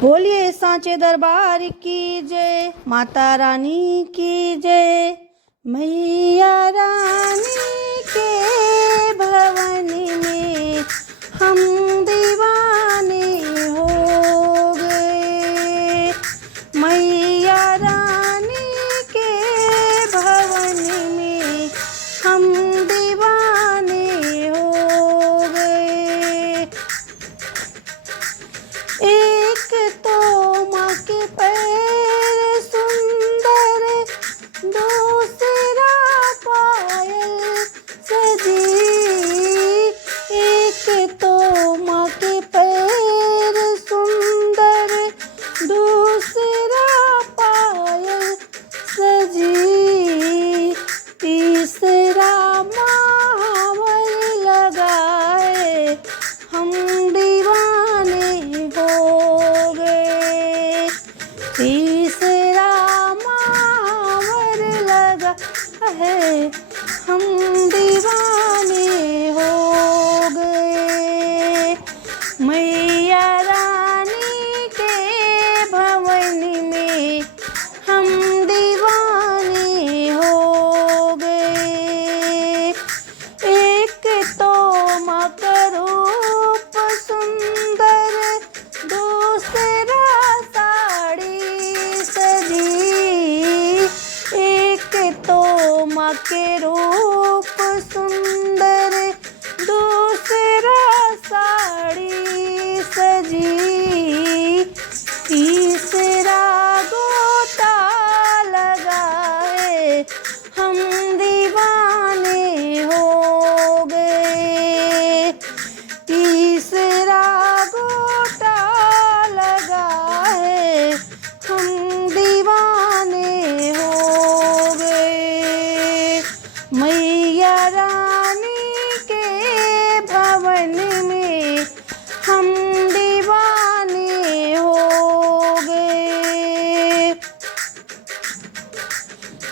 बोलिए सांचे दरबार की जय, माता रानी की जय। मैया रानी के भवन में हम दीवाने हो गए। मैया रानी के भवन में हम दीवाने हो गए। एक तो माँ के पैर सुंदर, दूसरा पायल सजी। एक तो माँ के पैर सुंदर, दूसरा पायल सजी। तीसरा मावर लगाए हम दीवाने हो गए। तीसरा मावर लगा है हम दीवाने हो गए। मैया रानी के भवन में हम दीवाने हो गए। एक तो माँ का रूप सुंदर, दूसरा साड़ी सजी। एक तो माँ के रूप सुंदर, दूसरा साड़ी सजी। तीसरा गोटा लगाए हम दीवाने हो गए। तीसरा गोटा लगा है हम दीवाने हो गए। मैया रानी के भवन में हम दीवाने हो गए।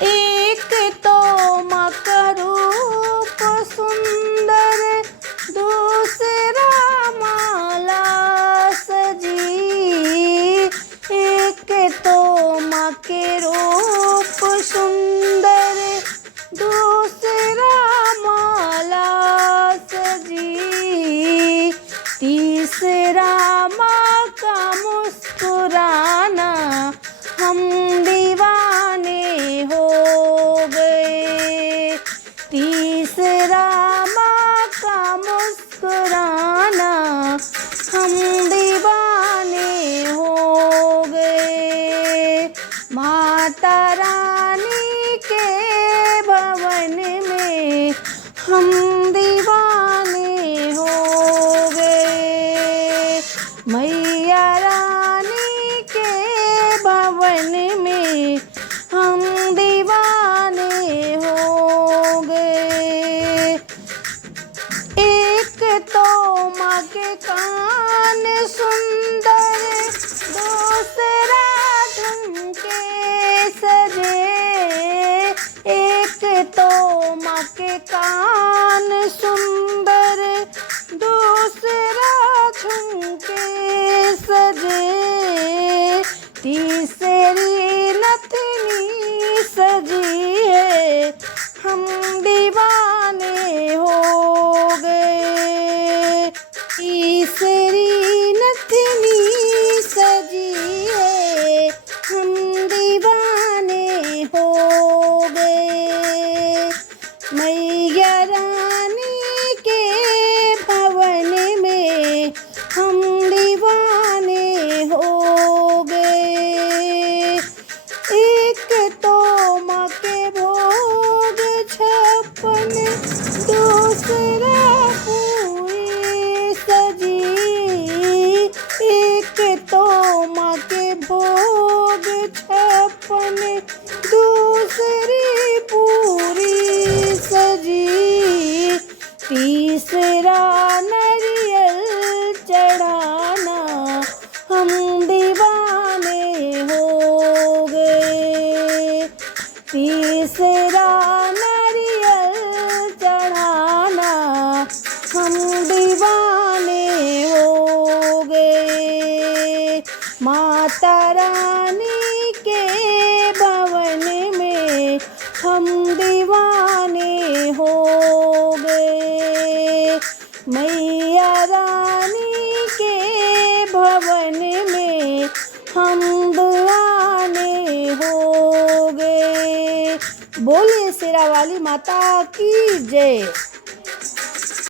एक तो माँ का रूप सुंदर, दूसरा माला सजी। एक तो माँ के रूप सुंदर, दूसरा माला सजी। तीसरा माँ का मुस्कुराना हम दीवाने हो गए। तीसरा माँ का मुस्कुराना हम दीवाने हो गए। माता रानी के भवन में हम दीवाने हो गए। मैया रानी के भवन में हम दीवाने हो गए। एक तो माँ के कान सुंदर, दूसरा झुमके सजे। एक तो माँ के कान सुंदर, दूसरा झुमके सजे। तीसरी नथनी सजी है हम दीवाने हो गए। तीसरी नथनी सजी है हम दीवाने हो गए। मैया रानी के भवन में हम दीवाने हो गए। एक तो माँ के भोग 56, दूसरा पूरी सजी। एक तो माँ के भोग 56, दूसरी पूरी सजी। तीसरा नरियल चढ़ाना हम दीवाने हो गए। तीसरा नरियल चढ़ाना हम दीवाने हो गए। माता रानी के भवन में हम दीवाने हो गए। मैया रानी के भवन में हम दीवाने हो गए। बोलिए शेरा वाली माता की जय।